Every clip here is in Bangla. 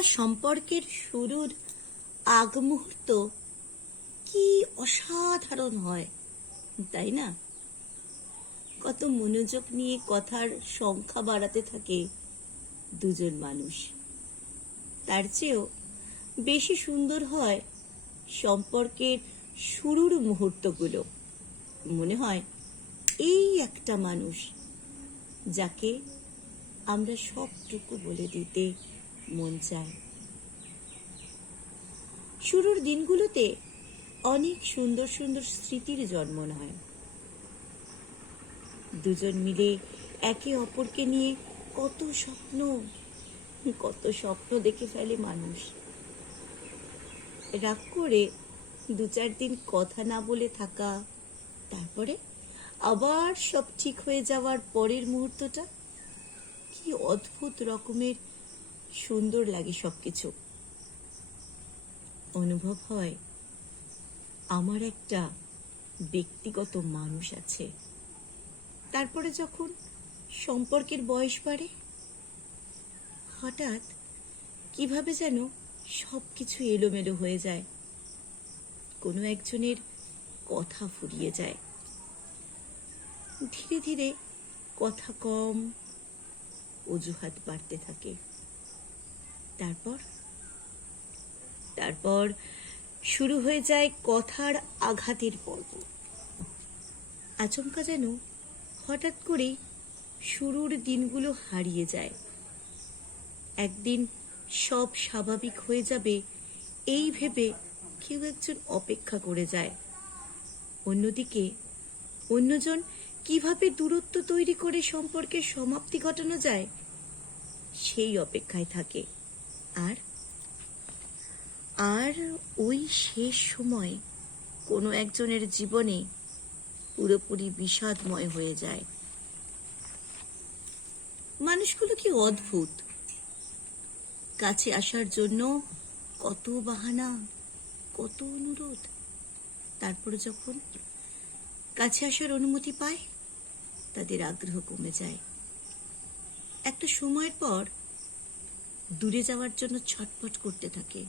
একটা সম্পর্কের শুরুর আগ মুহূর্ত কি অসাধারণ হয়, তাই না? কত মনোযোগ নিয়ে কথার সংখ্যা বাড়াতে থাকে দুজন মানুষ। তার চেয়েও বেশি সুন্দর হয় সম্পর্কের শুরুর মুহূর্তগুলো। মনে হয় এই একটা মানুষ যাকে আমরা সবটুকু বলে দিতে মন চায়। শুরুর দিনগুলোতে অনেক সুন্দর সুন্দর স্মৃতির জন্ম নেয়। দুজন মিলে একে অপরকে নিয়ে কত স্বপ্ন দেখে ফেলে মানুষ। রাগ করে 2-4 দিন কথা না বলে থাকা, তারপরে আবার সব ঠিক হয়ে যাওয়ার পরের মুহূর্তটা কি অদ্ভুত রকমের সুন্দর লাগে। সবকিছু অনুভব হয় আমার একটা ব্যক্তিগত মানুষ আছে। তারপরে যখন সম্পর্কের বয়স বাড়ে, হঠাৎ কিভাবে যেন সবকিছু এলোমেলো হয়ে যায়। কোনো একজনের কথা ফুরিয়ে যায়, ধীরে ধীরে কথা কম, অজুহাত বাড়তে থাকে। তারপর শুরু হয়ে যায় কথার আঘাতের পর্ব। আচমকা যেন হঠাৎ করেই শুরুর দিনগুলো হারিয়ে যায়। একদিন সব স্বাভাবিক হয়ে যাবে এই ভেবে কেউ একজন অপেক্ষা করে যায়। অন্যদিকে অন্যজন কিভাবে দূরত্ব তৈরি করে সম্পর্কের সমাপ্তি ঘটানো যায় সেই অপেক্ষায় থাকে। আর ওই শেষ সময় কোনো একজনের জীবনে পুরোপুরি বিষাদময় হয়ে যায়। মানুষগুলো কি অদ্ভুত! কাছে আসার জন্য কত বাহানা, কত অনুরোধ। তারপরে যখন কাছে আসার অনুমতি পায়, তাদের আগ্রহ কমে যায়। একটা সময়ের পর দূরে যাওয়ার জন্য ছটফট করতে থাকে।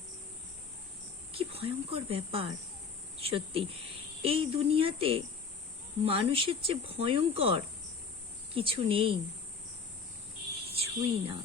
কি ভয়ঙ্কর ব্যাপার! সত্যি, এই দুনিয়াতে মানুষের চেয়ে ভয়ঙ্কর কিছু নেই, কিছুই না।